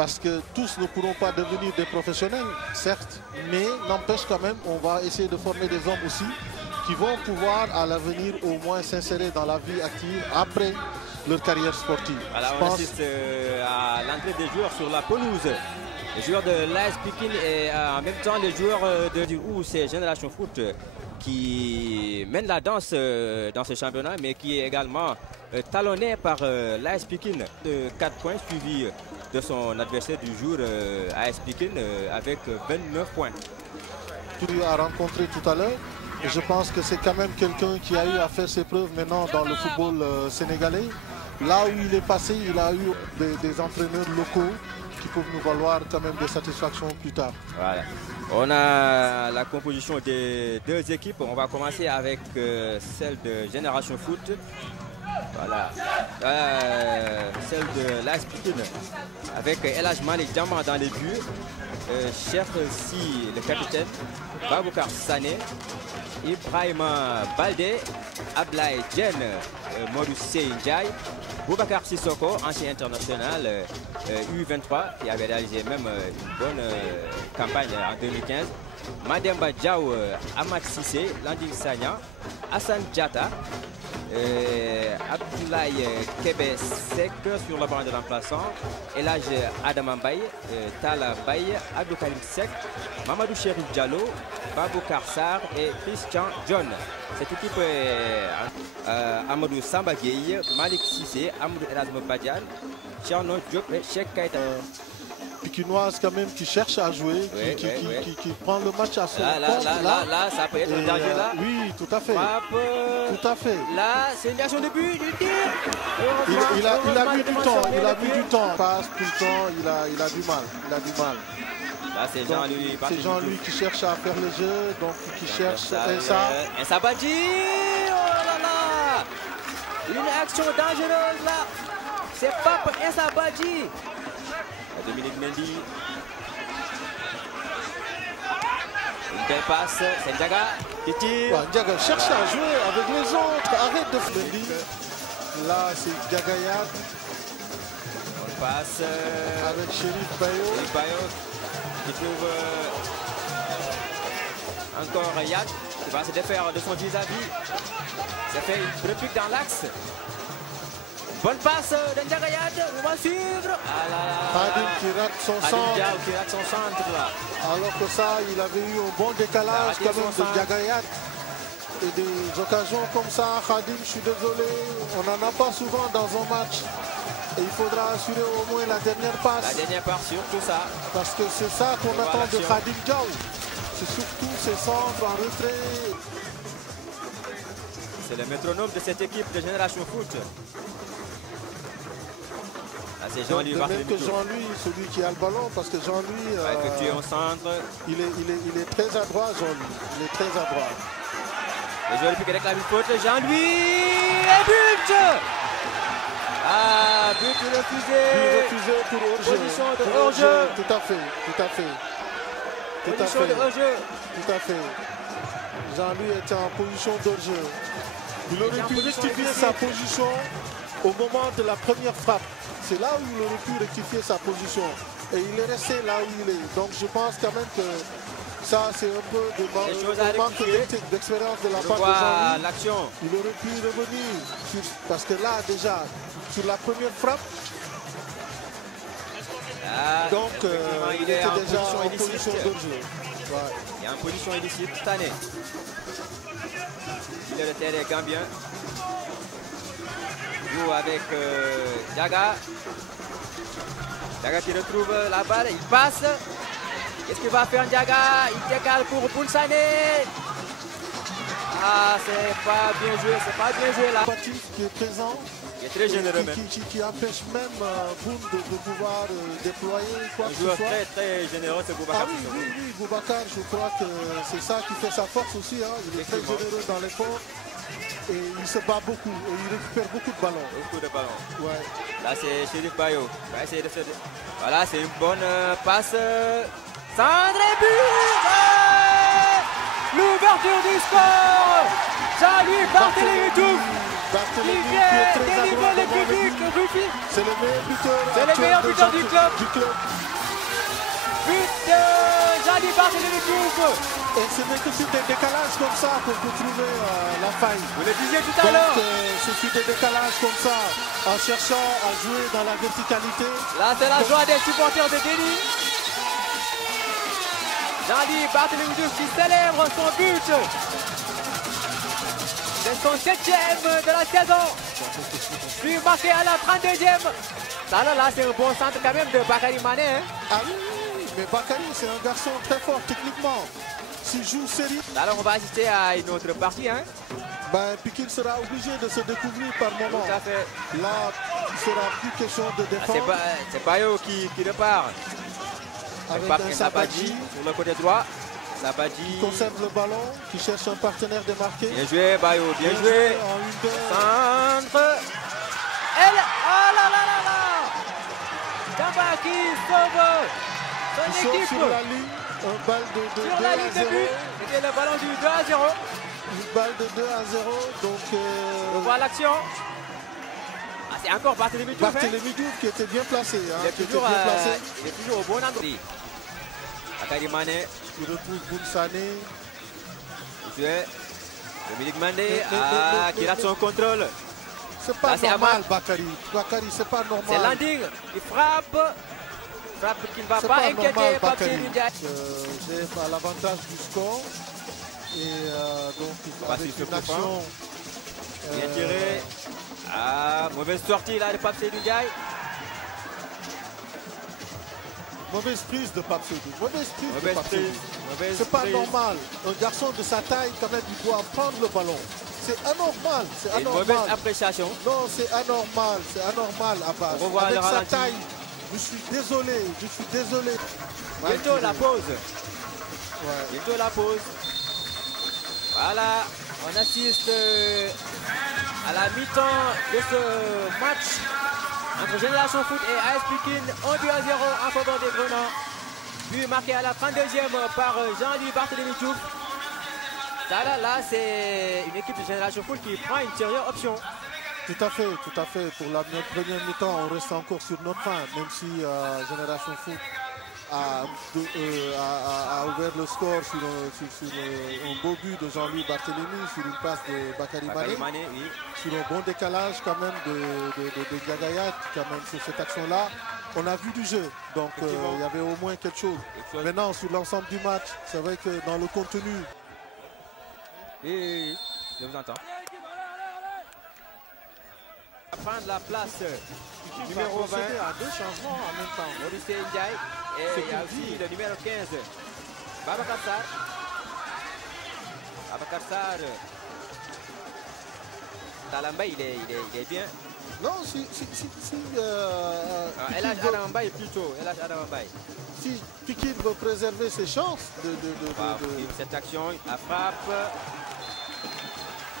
parce que tous ne pourront pas devenir des professionnels, certes, mais n'empêche quand même, on va essayer de former des hommes aussi qui vont pouvoir à l'avenir au moins s'insérer dans la vie active après leur carrière sportive. Voilà, on assiste à l'entrée des joueurs sur la pelouse. Les joueurs de l'AS Pikine et en même temps les joueurs de c'est Génération Foot qui mènent la danse dans ce championnat, mais qui est également talonné par l'AS Pikine de 4 points, suivi de son adversaire du jour, AS Pikine, avec 29 points. Tu as rencontré tout à l'heure. Et je pense que c'est quand même quelqu'un qui a eu à faire ses preuves maintenant dans le football sénégalais. Là où il est passé, il a eu des entraîneurs locaux qui peuvent nous valoir quand même des satisfactions plus tard. Voilà. On a la composition des deux équipes. On va commencer avec celle de Génération Foot. Voilà. Celle de l'AS Pikine avec El Hadj Malick Diamant dans les buts. Cheikh Si, le capitaine. Baboucar Sané. Ibrahima Baldé, Ablaye Diène, Modou Sey Ndiaye, Boubacar Sissoko, ancien international U23 qui avait réalisé même une bonne campagne en 2015. Mademba Diaw, Amad Sissé, Landing Sagna, Hassan Diatta, Abdoulaye Kebe Sek sur la bande de remplaçant, El Hadj Adama Mbaye, Tala Baye, Abdou Karim Sek, Mamadou Chérif Diallo, Baboucar Sarr et Christian John. Cette équipe est Amadou Samba Gueye, Malik Sissé, Amadou Erasme Badian, Tcherno Diop et Cheikh Kaita. Pikinoise quand même qui cherche à jouer, qui prend le match à son compte. Là, ça peut être un danger là. Oui, tout à fait. Tout à fait. Là, c'est une action de but, du tir. Il a mis du temps, il a mis du temps. Passe tout le temps, il a du mal. Là, c'est Jean-Louis. C'est Jean-Louis qui cherche à faire le jeu, donc qui cherche Insa Badji. Oh là là. Une action dangereuse là. C'est Pape Insa Badji. Dominique Mendy. Une belle passe, c'est Ndiaga qui tire. Ouais, Ndiaga cherche à jouer avec les autres. Arrête de Mendy. Là, c'est Ndiaga Yad. On passe avec Chérif Bayo. Qui trouve encore Yad qui va se défaire de son vis-à-vis. Ça fait une réplique dans l'axe. Bonne passe de Ndiaga Yad, on va suivre. Khadim qui rate son centre. Là. Alors que ça, il avait eu un bon décalage quand même de Ndiaga Yad. Et des occasions comme ça, Khadim, je suis désolé, on n'en a pas souvent dans un match. Et il faudra assurer au moins la dernière passe. La dernière passe, surtout ça. Parce que c'est ça qu'on attend de Khadim Diaw. C'est surtout ses centres en retrait. C'est le métronome de cette équipe de Génération Foot. Là, c'est Jean-Louis. De même que Jean-Louis, celui qui a le ballon, parce que Jean-Louis, effectué au centre. Il est très adroit, Jean-Louis. Il est très adroit. Le joueur qui réclame une faute, Jean-Louis, et but! Ah, but refusé. But refusé pour hors-jeu. Position de hors-jeu. Tout à fait. Position de hors-jeu. Tout à fait. Jean-Louis était en position d'hors-jeu. Il aurait pu rectifier sa position au moment de la première frappe. C'est là où il aurait pu rectifier sa position. Et il est resté là où il est. Donc je pense quand même que ça, c'est un peu de manque d'expérience de la part de Jean-Louis. Il aurait pu revenir. Parce que là, déjà, sur la première frappe, donc il était déjà en position de jeu. Ouais. Il est en position illicite cette année. Il est le terrain gambien. Il joue avec Ndiaga. Ndiaga qui retrouve la balle, il passe. Qu'est-ce qu'il va faire Ndiaga? Il décale pour Boulsané. Ah, c'est pas bien joué, là. Qui est présent. Il est très généreux même. Qui empêche même Boum de pouvoir déployer quoi que ce soit. Un joueur très généreux, c'est Boubacar. Ah oui, Boubacar, je crois que c'est ça qui fait sa force aussi. Hein. Il est très généreux dans l'effort. Et il se bat beaucoup. Et il récupère beaucoup de ballons. Beaucoup de ballons. Ouais. Là, c'est Chérif Bayo. Il va essayer de faire. Voilà, c'est une bonne passe. Centre et but! L'ouverture du score! Jean-Louis Barthélémy Touf! Barthélémy qui est très adroit. C'est le meilleur buteur. C'est le meilleur buteur du club. But de Jean-Louis Barthélémy Diouf. Et ce n'est que sur des décalages comme ça qu'on peut trouver la faille. Vous le disiez tout à l'heure. C'est sur des décalages comme ça, en cherchant à jouer dans la verticalité. Là, c'est la joie des supporters de Déni. Jean-Louis Barthélémy Diouf qui célèbre son but. C'est son 7e de la saison. Puis marqué à la 32e. Ça là, c'est un bon centre quand même de Bakary Mané. Hein. Ah oui, mais Bakary, c'est un garçon très fort techniquement. S'il joue série. Alors on va assister à une autre partie. Hein. Ben, Pikine sera obligé de se découvrir par moment. Tout à fait. Là, il sera plus question de défendre. C'est Bayo qui repart. Avec un Sabadji sur le côté droit. Sabadji qui conserve le ballon, qui cherche un partenaire démarqué. Bien joué, Bayo, bien joué. Centre. Oh là là là là. Damba qui sauve son équipe. Sur la ligne, un balle de 2 à 0. C'était le ballon du 2 à 0. Une balle de 2 à 0. Donc, on voit l'action. Ah, c'est encore Barthélémy Diouf. Barthélémy Diouf qui était bien placé. Hein, il est toujours au bon endroit. Bakary Mané. Il retrouve Bounsané. Dominique Mandé qui rate son contrôle. C'est pas normal, Bakary. Bakary, c'est pas normal. C'est Landing, il frappe. Frappe qui ne va pas inquiéter Pape Ndiaye. J'ai l'avantage du score. Et donc, avec une action. Bien tiré. Mauvaise sortie là de Pape Ndiaye. Mauvaise prise de Pape Seydou. Mauvaise prise. C'est pas prise. normal. Un garçon de sa taille, quand même, il doit prendre le ballon. C'est anormal. C'est anormal. Une mauvaise appréciation. Non, c'est anormal. C'est anormal à base. Avec sa taille, je suis désolé. Bientôt la pause. Ouais. Bientôt la pause. Voilà, on assiste à la mi-temps de ce match entre Génération Foot et AS Pikine. 1 but à 0 en faveur des Grenats. But marqué à la 32e par Jean-Louis Barthélémy Diouf. Là, c'est une équipe de Génération Foot qui prend une sérieuse option. Tout à fait. Pour la première mi-temps, on reste encore sur notre fin, même si Génération Foot a ouvert le score sur un beau but de Jean-Louis Barthélémy, sur une passe de Bakary Mané, oui. Sur un bon décalage quand même de Gagayat quand même sur cette action-là. On a vu du jeu, donc il y avait au moins quelque chose. Maintenant, sur l'ensemble du match, c'est vrai que dans le contenu... Oui, je vous entends. Prendre la place numéro 20 à 2 changements en même temps. Maurice Ndiaye et il y a aussi le numéro 15 Babacar Sarr. Babacar Sarr. Talamba il est bien. Non, El Hadj Adama Mbaye plutôt. El Hadj Adama Mbaye. Si Pikine veut préserver ses chances de cette action, la frappe.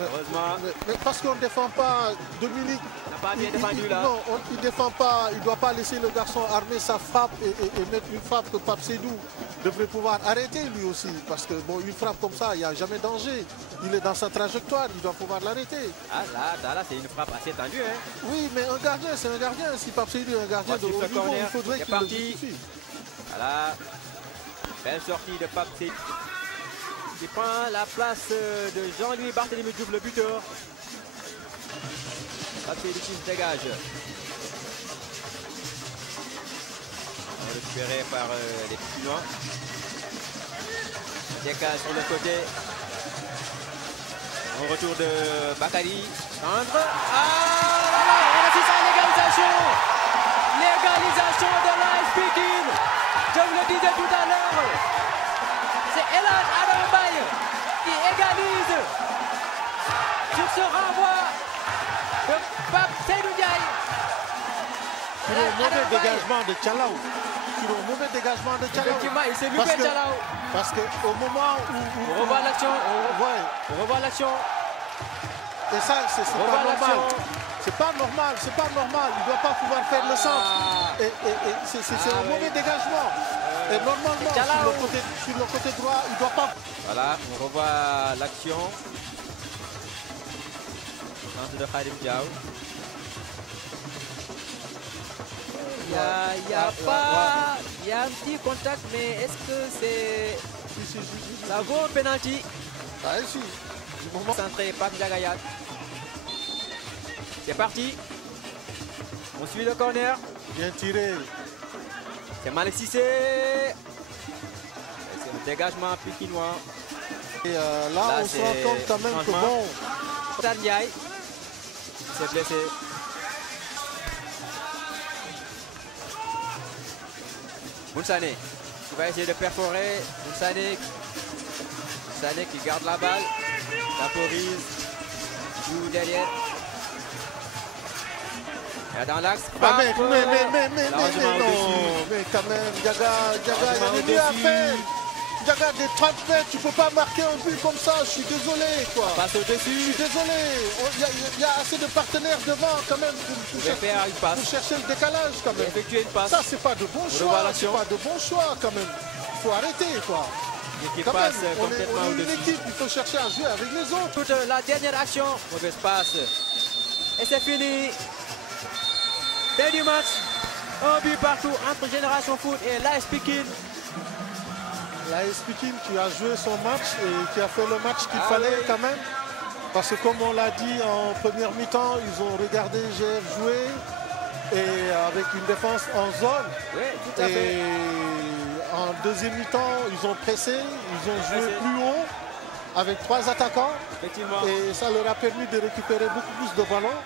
Heureusement. Mais parce qu'on ne défend pas Dominique. Il n'a pas bien défendu là. Non, il ne défend pas. Il ne doit pas laisser le garçon armer sa frappe et mettre une frappe que Pape Seydou devrait pouvoir arrêter lui aussi. Parce que bon, une frappe comme ça, il n'y a jamais danger. Il est dans sa trajectoire, il doit pouvoir l'arrêter. Ah là, c'est une frappe assez tendue. Hein. Oui, mais un gardien, c'est un gardien. Si Pape Seydou est un gardien de haut niveau, il faudrait qu'il le justifie. Voilà. Belle sortie de Pape Seydou. Qui prend la place de Jean-Louis Barthélémy Diouf, le buteur. Pape Seydou qui se dégage. Récupéré par les Pikinois. Décale sur le côté. Au retour de Bakary. Centre. On assiste à l'égalisation. L'égalisation de l'AS Pikine. Je vous le disais tout à l'heure. C'est El Hadj Adama Mbaye qui égalise sur ce renvoi de Pape Seydou Ndiaye. Sur le mauvais dégagement de Tchalaou. Effectivement, il s'est loupé Tchalaou. Parce qu'au moment où... On revoit l'action. On revoit l'action. Et ça, c'est pas normal. C'est pas normal. Il ne doit pas pouvoir faire le centre. Et c'est un mauvais dégagement. Et normalement, sur le côté droit, il ne doit pas... Voilà, on revoit l'action. Centre de Khadim Diaw. Il y a un petit contact, mais est-ce que c'est... Ça vaut un penalty? Ah, si. Du moment... Centré par Ndiagayad. C'est parti. On suit le corner. Bien tiré. C'est Malick Cissé. C'est un dégagement pikinois. Et là, on se rend compte quand même que bon... Ndiaye s'est blessé. Mounsane qui va essayer de perforer. Mounsane qui garde la balle. Temporise. Joue derrière. Et dans l'axe. Ah mais quand même, Diaga, il y avait mieux à faire. Diaga, des 30 mètres, tu peux pas marquer un but comme ça, je suis désolé quoi. Passe au-dessus. Je suis désolé, il y a assez de partenaires devant quand même pour chercher le décalage quand même. Effectuer une passe. Ça c'est pas de bon choix, c'est pas de bon choix quand même. Il faut arrêter quoi. Qui quand passe même, complètement on est une au-dessus. équipe, il faut chercher à jouer avec les autres. Toute la dernière action, mauvaise passe. Et c'est fini. Fin du match. Un but partout entre Génération Foot et l'AS Pikine. L'AS Pikine qui a joué son match et qui a fait le match qu'il fallait quand même. Parce que comme on l'a dit en première mi-temps, ils ont regardé GF jouer et avec une défense en zone. Oui, tout à fait. Et en deuxième mi-temps, ils ont pressé, ils ont joué plus haut avec 3 attaquants. Effectivement. Et ça leur a permis de récupérer beaucoup plus de ballons.